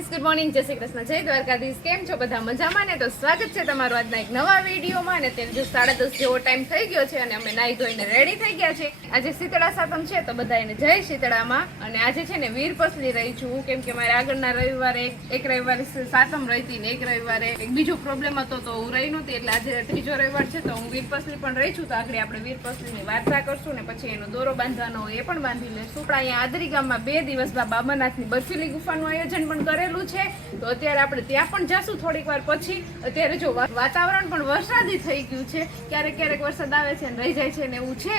Guys, good morning, જય શ્રી કૃષ્ણ, જય દ્વારકાધીશ. કેમ છો બધા? મજામાં ને? તો સ્વાગત છે તમારું આજના એક નવા વિડીયોમાં. અને અત્યારે જો 10:30 જેવો ટાઈમ થઈ ગયો છે અને અમે નાહી ધોઈને રેડી થઈ ગયા છે. આજે શીતળા સાતમ છે તો બધા એને જય શીતળામાં. અને આજે છે ને વીરપસલી રહી છું, કેમ કે મારે આગળના રવિવારે એક રવિવારે સાતમ રહી હતી ને એક રવિવારે એક બીજો પ્રોબ્લેમ હતો તો હું રહી નહોતી, એટલે આજે ત્રીજો રવિવાર છે તો હું વીરપસલી પણ રહી છું. તો આગળ આપણે વીરપસલીની વાર્તા કરશું ને પછી એનો દોરો બાંધવાનો હોય એ પણ બાંધી લઈશું. પણ અહીંયા આદરી ગામમાં 2 દિવસ બાબાનાથની બર્ફીલી ગુફાનું આયોજન પણ કરેલું છે, તો અત્યારે આપણે ત્યાં પણ જાશું થોડીક વાર પછી. અત્યારે જો વાતાવરણ પણ વરસાદી થઈ ગયું છે, ક્યારેક ક્યારેક વરસાદ આવે છે અને રહી જાય છે ને એવું છે,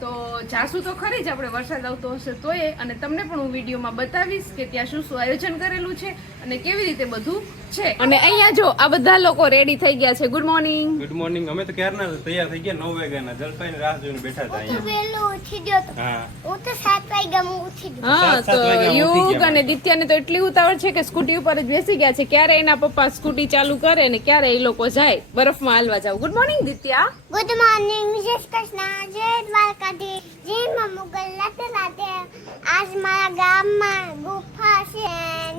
તો જાશું તો ખરી જ આપણે વરસાદ આવતો હશે તોય. અને તમને પણ હું વિડીયોમાં બતાવીશ કે ત્યાં શું શું આયોજન કરેલું છે અને કેવી રીતે બધું છે. અને અહીંયા જો આ બધા લોકો રેડી થઈ ગયા છે. Good morning. Good morning. અમે તો ક્યારના તૈયાર થઈ ગયા, 9 વાગ્યાના જલપાઈને રાહ જોઈને બેઠા હતા અહીંયા. વેલો ઉઠી ગયો તો. હા, હું તો 7 વાગ્યામાં ઉઠી ગયો. હા, તો યુગ અને દિત્યાને તો એટલી ઉતાવળ છે કે સ્કૂટી ઉપર જ બેસી ગયા છે. ક્યારે એના પપ્પા સ્કૂટી ચાલુ કરે ને ક્યારે એ લોકો જાય બરફમાં હાલવા જાવ. Good morning Ditya. Good morning, જય શ્રી કૃષ્ણ, જય દ્વારકાધીશ, જય મુગલ રાતે રાતે. આજ મારા ગામમાં ગુફા છે,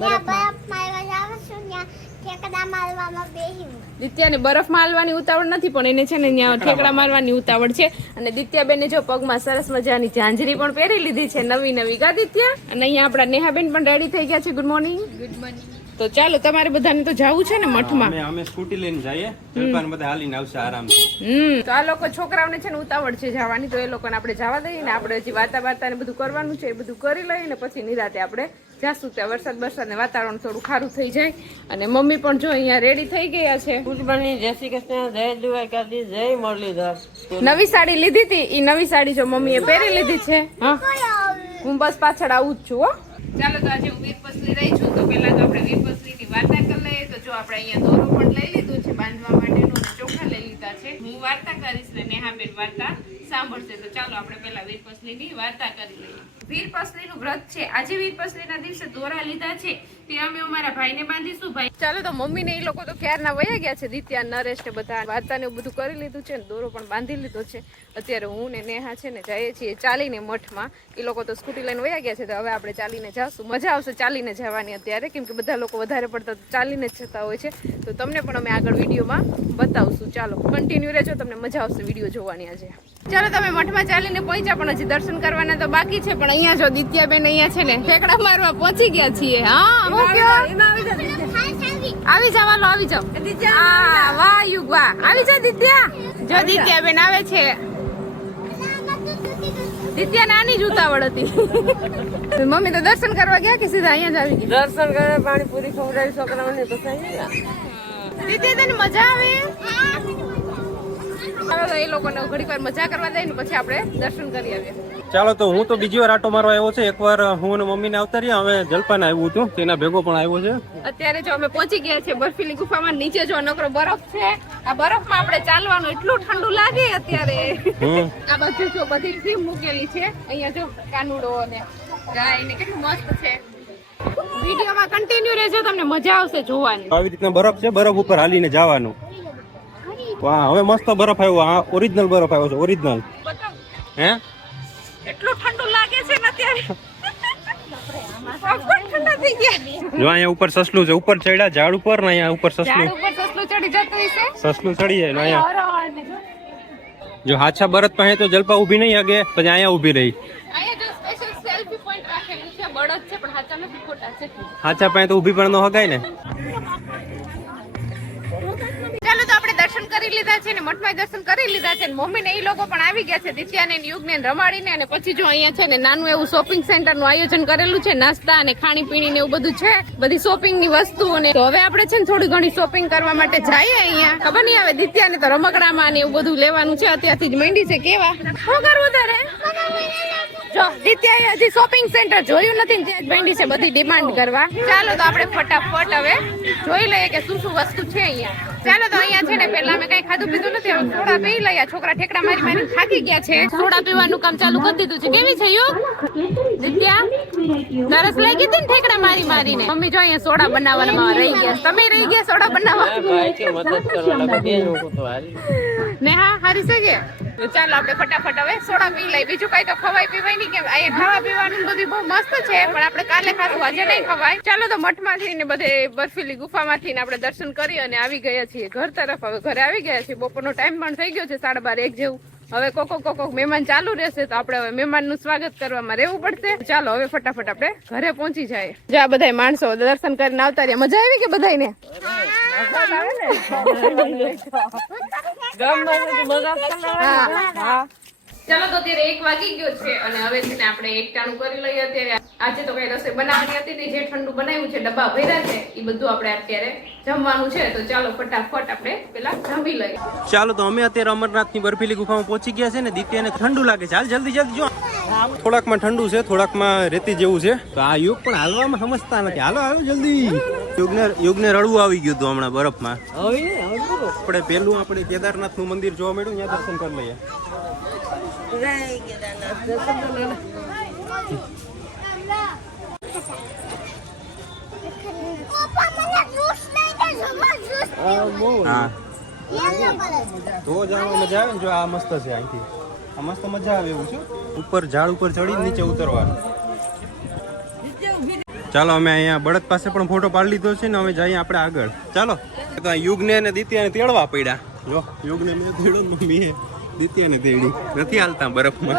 ત્યાં બરફ મારવા જાવ છું, ત્યાં ઠેકડા મારવામાં બેહી. દિત્યાને બરફમાં હાલવાની ઉતાવળ નથી, પણ એને છે ને ત્યાં ઠેકડા મારવાની ઉતાવળ છે. અને દિત્યાબેને જો પગમાં સરસ મજાની ઝાંઝરી પણ પહેરી લીધી છે, નવી નવી. ગા દિત્યા. અને અહીંયા આપણા નેહાબેન પણ રેડી થઈ ગયા છે. Good morning. Good morning. તો ચાલો, તમારે બધાને તો જવું છે ને મઠમાં. અમે સ્કૂટી લઈને જઈએ, જલપાઈને બધા હાલીને આવશે આરામથી. તો આ લોકો છોકરાઓને છે ને ઉતાવળ છે જવાની, તો એ લોકોને આપણે જવા દઈએ ને આપણે હજી વાર્તા ને બધું કરવાનું છે, એ બધું કરી લઈએ ને પછી નિરાતે આપણે જાશું. ત્યાં વરસાદ ને વાતાવરણ થોડું ખારું થઈ જાય. અને મમ્મી પણ જો અહીંયા રેડી થઈ ગયા છે. ગુડ મોર્નિંગ, જય શ્રી કૃષ્ણ, જય દ્વારકાધીશ, જય મુરલીધર. નવી સાડી લીધી હતી, એ નવી સાડી જો મમ્મીએ પહેરી લીધી છે. હા, હું બસ પાછળ આવું જ છું. હો, ચાલો. તો આજે હું વીરપસલી રહી છું, તો પહેલા તો આપણે વીરપસલીની વાર્તા કરી લઈએ. તો જો આપણે અહીંયા દોરો પણ લઈ લીધું છે બાંધવા માટેનું, અને ચોખા લઈ લીધા છે. હું વાર્તા કરીશ ને નેહાબેન વાર્તા સાંભળશે. તો ચાલો આપણે પહેલા વીરપસલીની વાર્તા કરી લઈએ. વીરપસલીનું વ્રત છે. આજે વીરપસલીના દિવસે દોરા લીધા છે તે અમે અમારા ભાઈને બાંધીશું. ભાઈ ચાલો. તો મમ્મી ને એ લોકો તો ક્યારના વયા ગયા છે, દિત્યા, નરેશ ને બધા વાર્તા ને બધું કરી લીધું છે ને દોરો પણ બાંધી લીધો છે. અત્યારે હું ને નેહા છે ને જઈએ છીએ ચાલીને મઠમાં. એ લોકો તો સ્કૂટી લઈને વયા ગયા છે, તો હવે આપણે ચાલીને જાશું. મજા આવશે ચાલીને જવાની અત્યારે, કેમ કે બધા લોકો વધારે પડતા ચાલીને જ જતા હોય છે. તો તમને પણ અમે આગળ વિડીયોમાં બતાવશું. ચાલો, કન્ટિન્યુ રહેજો, તમને મજા આવશે વિડીયો જોવાની. આજે ચાલો, તમે મઠમાં ચાલીને પહોંચ્યા, પણ હજી દર્શન કરવાના તો બાકી છે. પણ અહીંયા જો દિત્યાબેન અહીંયા છે ને ઠેકડા મારવા પહોંચી ગયા છીએ. હા, આવી જાવ, હાલો આવી જાવ. હા, વાહ યુગ વાહ, આવી જાવ દિત્યા. જો દિત્યાબેન આવે છે. દિત્યા નાની જ ઉતાવળ હતી. મમ્મી તો દર્શન કરવા ગયા કે સીધા અહીંયા જ આવી ગયા? દર્શન કરે, પાણીપુરી ખવડાવી છોકરાઓને તો થઈ. દિત્યા, તને મજા આવે? ચાલો, એ લોકોને ઘડીક વાર મજા કરવા દઈએ ને પછી આપણે દર્શન કરી આવીએ. ચાલો, તો હું તો બીજી વાર આટો મારવા આવ્યો છે. એકવાર હું અને મમ્મીને આવતા રહ્યા, હવે જલપાને આવ્યું હતું, તેના ભેગો પણ આવ્યો છે. અત્યારે જો અમે પહોંચી ગયા છે બર્ફીલી ગુફામાં. નીચે જો નકરો બરફ છે. આ બરફમાં આપણે ચાલવાનું, એટલું ઠંડુ લાગે અત્યારે. આ બાજુ જો બધી થીમ મૂકેલી છે. અહીંયા જો કાનુડો ને ગાય ને કેટલું મસ્ત છે. વિડીયોમાં કન્ટિન્યુ રહેજો, તમને મજા આવશે જોવાની. આવી રીતના બરફ છે, બરફ ઉપર હાલીને જવાનું. વાહ, હવે મસ્ત બરફ આવ્યો. આ ઓરિજિનલ બરફ આવ્યો છે, ઓરિજિનલ. હે, એટલું ઠંડુ લાગે છે ને અત્યારે. ઠંડા થઈ ગયા. જો અહીંયા ઉપર સસલું છે, ઉપર ચડ્યા ઝાડ ઉપર ને અહીંયા ઉપર ઝાડ સસલું ઉપર સસલું ચડી જતું હશે. સસલું ચડી જાય ને અહીંયા જો હાચા બરત પાસે તો જલપા ઊભી નહીં આગે, પછી અહીંયા ઊભી રહી. અહીંયા જો સ્પેશિયલ સેલ્ફી પોઈન્ટ રાખેલું છે. બળદ છે પણ હાચા નથી, ખોટા છે. હાચા પાસે તો ઊભી પણ ન હગાય ને. ચાલો, તો આપણે દર્શન કરી લીધા છે ને મઠમાં દર્શન કરી લીધા છે. મમ્મી ને એ લોકો પણ આવી ગયા છે, દિત્યાને યુગને રમાડીને. અને પછી જો અહીંયા છે ને નાનું એવું શોપિંગ સેન્ટર નું આયોજન કરેલું છે, નાસ્તા અને ખાણી પીણી ને એવું બધું છે, બધી શોપિંગ ની વસ્તુઓ ને. તો હવે આપણે છે ને થોડી ઘણી શોપિંગ કરવા માટે જઈએ. અહીંયા ખબર નહીં આવે દિત્યાને તો રમકડામાં ને એવું બધું લેવાનું છે, અત્યારથી જ માંડી છે. કેવા શું કરવું તારે? જો દિત્યાએ હજી શોપિંગ સેન્ટર જોયું નથી ને ત્યાં જ માંડી છે બધી ડિમાન્ડ કરવા. ચાલો, તો આપણે ફટાફટ હવે જોઈ લઈએ કે શું શું વસ્તુ છે અહીંયા. ચાલો, તો અહીંયા છે ને પેલા અમે કઈ ખાધું પીધું નથી, હવે સોડા પી લઈએ. છોકરા ઠેકડા મારી મારી થાકી ગયા છે, સોડા પીવાનું કામ ચાલુ કરી દીધું છે. કેવી છે યુગ? દિત્યા, તરસ લાગી હતી ને ઠેકડા મારી મારીને? મમ્મી જો અહીંયા સોડા બનાવવામાં રહી ગયા. તમે રહી ગયા સોડા બનાવવા? ભાઈ કે મદદ કરવા લાગે બે લોકો તો હારી. ને હા, હારી છે કે તો ચાલો આપણે ફટાફટ હવે સોડા પી લઈ. બીજું કઈ તો ખવાય પીવાય નહીં, કેમ અહીંયા ખાવા પીવાનું બધું બહુ મસ્ત છે, પણ આપણે કાલે ખાધું આજે નહીં ખવાય. ચાલો તો મઠમાંથી ને બધે બર્ફીલી ગુફામાંથી ને આપણે દર્શન કરી અને આવી ગયા છીએ ઘર તરફ. હવે ઘરે આવી ગયા છીએ, બપોરનો ટાઈમ પણ થઈ ગયો છે 12:30 1 જેવું. હવે કોકો મહેમાન ચાલુ રહેશે તો આપણે હવે મહેમાનનું સ્વાગત કરવામાં રહેવું પડશે. ચાલો હવે ફટાફટ આપણે ઘરે પહોંચી જાય. જો આ બધા માણસો દર્શન કરીને આવતા રહ્યા. મજા આવી કે બધાને? ચાલો તો અત્યારે 1 વાગી ગયો છે અને હવે છે ને આપણે એકટાણું કરી લઈએ. અત્યારે આજે તો કઈ રસોઈ બનાવવાની હતી નહીં, જે ઠંડુ બનાવ્યું છે ડબ્બા ભર્યા છે એ બધું આપણે અત્યારે જમવાનું છે. તો ચાલો ફટાફટ આપણે પેલા જમી લઈએ. ચાલો તો અમે અત્યારે અમરનાથની બર્ફીલી ગુફામાં પહોંચી ગયા છે ને. દિત્યાને ઠંડુ લાગે છે. હાલ જલ્દી જો. થોડાકમાં ઠંડુ છે, થોડાકમાં રેતી જેવું છે. તો આ યુગ પણ હાલવામાં સમજતા નથી. હાલો જલ્દી. યુગને રડવું આવી ગયું હતું હમણાં બરફમાં. આપણે પેલું આપણે કેદારનાથનું મંદિર જોવા મળ્યું, ત્યાં દર્શન કરી લઈએ. હા તો જવામાં મજા આવે ને. જો આ મસ્ત છે, અહીંથી આ મસ્ત મજા આવે એવું છે. ઉપર ઝાડ ઉપર ચડી નીચે ઉતરવાનું. ચાલો અમે અહીંયા બળદ પાસે પણ ફોટો પાડી લીધો છે ને. હવે જઈએ આપણે આગળ. ચાલો તો યુગને અને દિત્યાને તેડવા પડ્યા. જો યુગને મેં તેડ્યો, મમ્મીએ દિત્યાને તેડી. નથી હાલતા બરફમાં.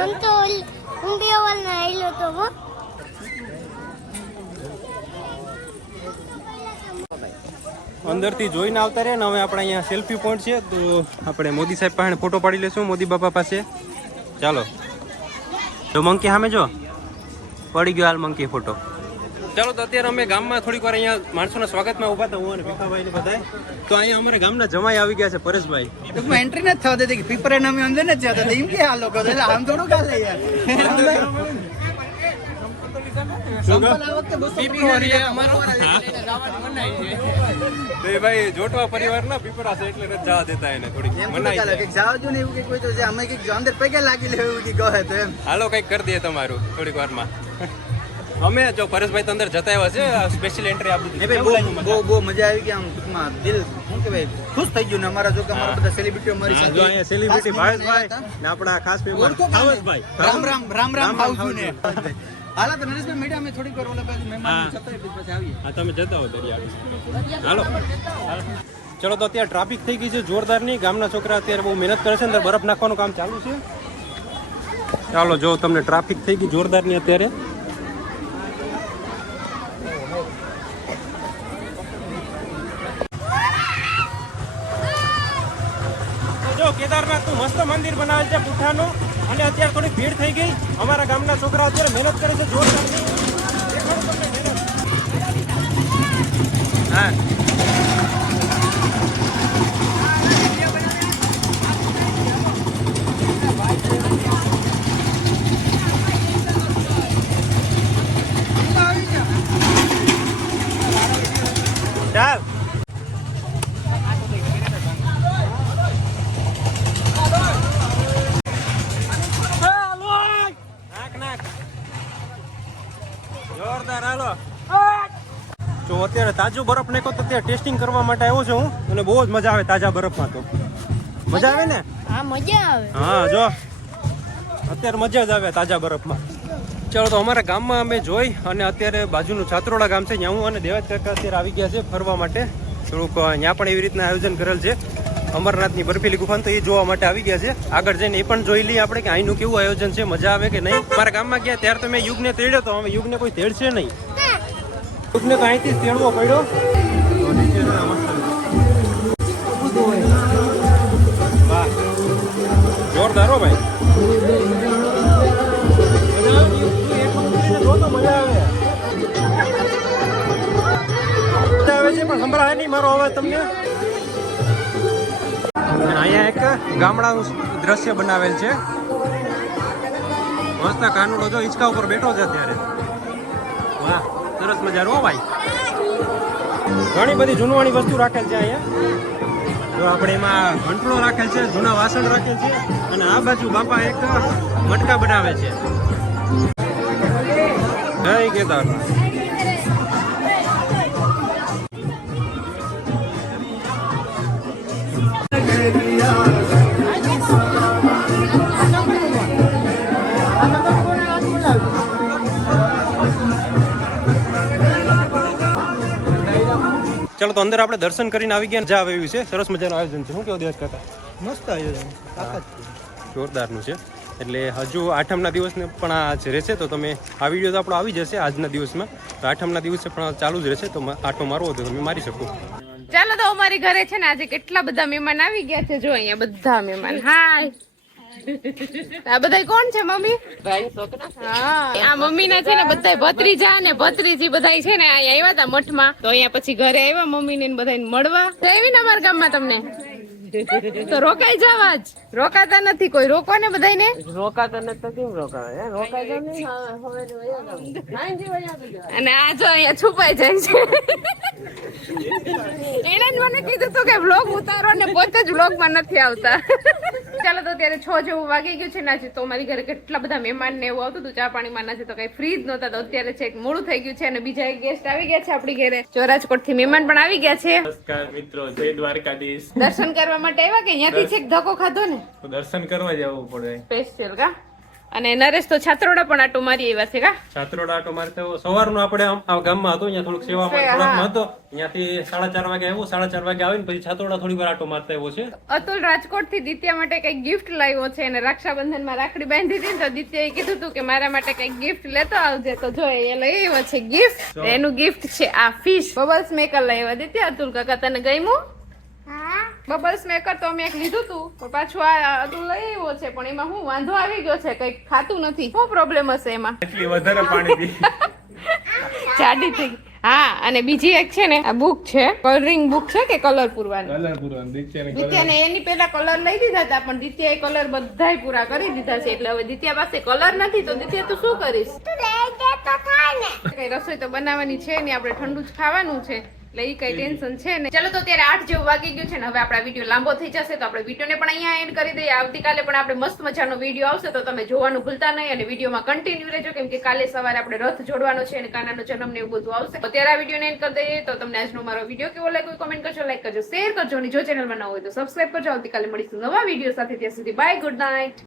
અંદરથી જોઈને આવતા રહ્યા ને. હવે આપણે અહીંયા સેલ્ફી પોઈન્ટ છે, તો આપણે મોદી સાહેબ પાસે ફોટો પાડી લેશું, મોદી બાપા પાસે. ચાલો તો મંકી સામે જો પડી ગયો હાલ મંકી ફોટો. ચાલો તો અત્યારે અમે ગામમાં થોડીક વાર અહીંયા માણસોના સ્વાગતમાં ઉભા હતા, હું અને ભીખાભાઈ ને બધા. તો અહીંયા અમારે ગામના જમાઈ આવી ગયા છે, પરેશભાઈ. એન્ટ્રી નથી થવા દેતી કે પીપરે નામે અંદર નથી જતા. એમ કે આ લોકો આમ થોડું કાલે ભાઈ જોટવા પરિવાર ના પીપરા છે એટલે નથી જવા દેતા એને. થોડીક મનાઈ જાવજો ને એવું કે કોઈ તો અમે કઈક અંદર પગે લાગી લે એવું કે કહે તો એમ. હાલો કઈક કરી દઈએ તમારું થોડીક વારમાં. અમે જો પરેશભાઈ તો અંદર જતા આવ્યા છે, સ્પેશિયલ એન્ટ્રી આપી દીધી. બહુ મજા આવી ગઈ. આમ ટૂંકમાં દિલ શું કહેવાય ખુશ થઈ ગયું ને. અમારા જો કે અમારા બધા સેલિબ્રિટીઓ મારી સાથે. જો અહીંયા સેલિબ્રિટી ભાવેશભાઈ ને આપણા ખાસ મહેમાન ભાવેશભાઈ. રામ આવજો ને. હાલા તો નરેશભાઈ મીડિયા અમે થોડીક વાર ઓલા બાજુ મહેમાન જતા પછી આવીએ. હા તમે જતા હો દરિયા. હાલો ચલો તો અત્યારે ટ્રાફિક થઈ ગઈ છે જોરદારની. ગામના છોકરા અત્યારે બહુ મહેનત કરે છે, અંદર બરફ નાખવાનું કામ ચાલુ છે. ચાલો જો તમને ટ્રાફિક થઈ ગઈ જોરદારની અત્યારે. કેદારનાથનું મસ્ત મંદિર બનાવેલ છે પુઠાનું, અને અત્યારે થોડી ભીડ થઈ ગઈ. અમારા ગામના છોકરા અત્યારે મહેનત કરે છે જોરદારની. હા ચાલ જોરદાર. હાલો જો અત્યારે તાજો બરફ નાખ્યો તો અત્યારે ટેસ્ટિંગ કરવા માટે આવ્યો છું હું, અને બહુ જ મજા આવે તાજા બરફમાં. તો મજા આવે ને? હા મજા આવે. હા જો અત્યારે મજા જ આવે તાજા બરફમાં. ચાલો તો અમારા ગામમાં અમે જોઈ અને અત્યારે બાજુનું છાત્રોડા ગામ છે, ત્યાં હું અને દેવાજ કાકા અત્યારે આવી ગયા છે ફરવા માટે. થોડુંક ત્યાં પણ એવી રીતના આયોજન કરેલ છે અમરનાથની બર્ફીલી ગુફાનું, તો એ જોવા માટે આવી ગયા છે. આગળ જઈને એ પણ જોઈ લઈએ આપણે કે અહીંનું કેવું આયોજન છે, મજા આવે કે નહીં. મારા ગામમાં ગયા ત્યારે તો મેં યુગને તેડ્યો તો, હવે યુગને કોઈ તેડશે નહીં. યુગને તો અહીંથી જ તેડવો પડ્યો. વાહ જોરદાર હો ભાઈ. મજા આવે છે પણ સંભળાય નહીં મારો અવાજ તમને. અહીંયા એક ગામડાનું દ્રશ્ય બનાવેલ છે. મસ્ત કાનુડો જો હિંચકા ઉપર બેઠો છે અત્યારે. વાહ સરસ મજાનો હો ભાઈ. ઘણી બધી જૂનવાણી વસ્તુ રાખેલ છે અહીંયા. જો આપણે એમાં ઘંટડો રાખેલ છે, જૂના વાસણ રાખેલ છે, અને આ બાજુ બાપા એક મટકા બનાવે છે. જય કેદારનાથ. ચાલો તો અંદર આપણે દર્શન કરીને આવી ગયા. મજા આવે એવી છે. સરસ મજાનું આયોજન છે. શું કેવું દેશ કાકા? મસ્ત આયોજન જોરદારનું છે. એટલે હજુ આઠમના દિવસને પણ આ જ રહેશે. તો તમે આ વિડીયો તો આપણો આવી જશે આજના દિવસમાં. તો આઠમના દિવસે પણ ચાલુ જ રહેશે. તો આટો મારવો હોય તો તમે મારી શકો. ચાલો તો અમારી ઘરે છે ને આજે કેટલા બધા મહેમાન આવી ગયા છે. જો અહીંયા બધા મહેમાન. હાય, આ બધા કોણ છે મમ્મી? હા, આ મમ્મી ના છે ને બધા ભત્રીજા ને ભત્રીજી બધા છે ને અહીંયા આવ્યા હતા મઠમાં. તો અહીંયા પછી ઘરે આવ્યા મમ્મી ને બધાને મળવા. તો એવી ને અમારા ગામમાં તમને તો રોકાઈ જવા જ. રોકાતા નથી કોઈ. રોકો ને બધાને. રોકાતા નથી તો કેમ રોકાવે? રોકાઈ જાવ ને હવે અને આ જો અહીંયા છુપાઈ જાય છે. એને જ મને કીધું તું કે વ્લોગ ઉતારો ને પોતે જ વ્લોગમાં નથી આવતા. ચાલો તો અત્યારે 6 જેવું વાગી ગયું છે ને. આજે તો મારી ઘરે કેટલા બધા મહેમાન ને એવું આવતું હતું ચા પાણીમાં. ના છે તો કઈ ફ્રી જ નહોતા. તો અત્યારે છે મોડું થઈ ગયું છે અને બીજા એક ગેસ્ટ આવી ગયા છે આપણી ઘરે. જો રાજકોટ થી મહેમાન પણ આવી ગયા છે. નમસ્કાર મિત્રો, જય દ્વારકાધીશ. દર્શન કરવા માટે આવ્યા કે અહીંયાથી છેક ધક્કો ખાધો ને તો દર્શન કરવા જવું પડે. સ્પેશિયલ કા. અને નરેશ તો છાત્રોડા પણ આટો મારી આવ્યા છે કા. છાત્રોડા આટો મારે તો સવારનું આપણે આ ગામમાં હતો. અહીંયા થોડુંક સેવામાં થોડાકમાં હતો. અહીંયાથી 4:30 વાગે આવ્યો. 4:30 વાગે આવીને પછી છાત્રોડા થોડી વાર આટો મારતા આવ્યો છે. અતુલ રાજકોટ થી દિત્યા માટે કઈક ગિફ્ટ લાવ્યો છે અને રક્ષાબંધન માં રાખડી બાંધી હતી ને તો દિત્યાએ કીધું હતું કે મારા માટે કઈક ગિફ્ટ લેતો આવજે. તો જો એ લઈ આવ્યો છે ગિફ્ટ. એનું ગિફ્ટ છે આ ફિશ બબલ્સ મેકર લાવ્યા દિત્યા. અતુલ કાકા તને ગમ્યું? હા બબલ્સ મેકર તો અમે એક લીધું હતું પણ પાછું આ અતુલ લઈ આવ્યો છે. પણ એમાં હું વાંધો આવી ગયો છે, કઈક ખાતું નથી. શું પ્રોબ્લેમ હશે એમાં? એટલી વધારે પાણી પી. જાડી થઈ ગઈ. હા, અને બીજી એક છે ને આ બુક છે, કલરિંગ બુક છે કે કલર પૂરવાની. કલર પૂરવાનું દિત્યાને દિત્યાને એની પેલા કલર લઈ દીધા હતા પણ દિત્યાએ કલર બધાય પૂરા કરી દીધા છે. એટલે હવે દિત્યા પાસે કલર નથી તો દિત્યા તું શું કરીશ? તું લઈ દે તો થાય ને. કઈ રસોઈ તો બનાવવાની છે ને, આપણે ઠંડુ જ ખાવાનું છે. એટલે ઈ કઈ ટેન્શન છે ને. ચાલો તો અત્યારે 8 જેવું વાગી ગયું છે ને. હવે આપણા વિડીયો લાંબો થઈ જશે તો આપણે વિડીયોને પણ અહીંયા એન્ડ કરી દઈએ. આવતીકાલે પણ આપણે મસ્ત મજાનો વિડીયો આવશે તો તમે જોવાનું ભૂલતા નહીં અને વિડીયોમાં કન્ટિન્યુ રહેજો કેમ કે કાલે સવારે આપણે રથ જોડવાનો છે અને કાનાનો જન્મ ને એવું બધું આવશે. અત્યારે આ વિડીયોને એન્ડ કરી દઈએ. તો તમને આજનો મારો વિડીયો કેવો લાગ્યો કોમેન્ટ કરજો, લાઈક કરજો, શેર કરજો અને જો ચેનલમાં ન હોય તો સબસ્ક્રાઇબ કરજો. આવતીકાલે મળીશું નવા વિડીયો સાથે. ત્યાં સુધી બાય, ગુડ નાઇટ.